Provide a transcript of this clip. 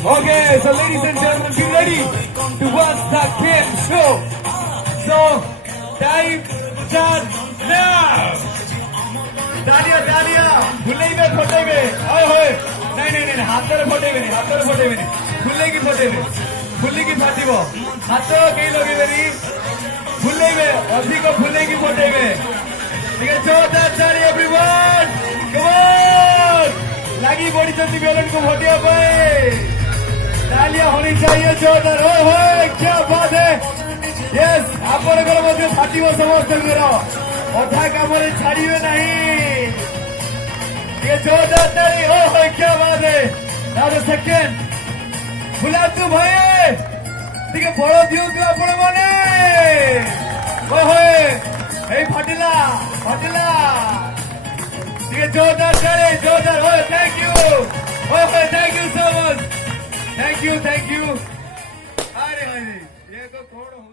Okay, so ladies and gentlemen, be ready to watch the game show. So, time start now. तालिया फुलेगे फटेगे ओए होए नहीं हाथरे फटेगे फुलेगी फाटिबो हाथ कई लगेबेनी फुलेगे अधिक फुलेगी फटेगे ठीक है जोरदार ताली एवरीवन कम ऑन लगी बड़ी जल्दी बेलन को फटिया पाए तालियां होनी चाहिए जोरदार ओए होए क्या बात है यस आपनकर मध्य फाटिबो समस्त अधा काम छाड़िए नहीं ये जोरदार ताली ओह क्या बात है now the second बुलातु भाई ठीक है बड़ दियो आपण माने ओह ए फाटिला ठीक है जोरदार ताली जोरदार oh thank you so much thank you अरे ये को कोण हो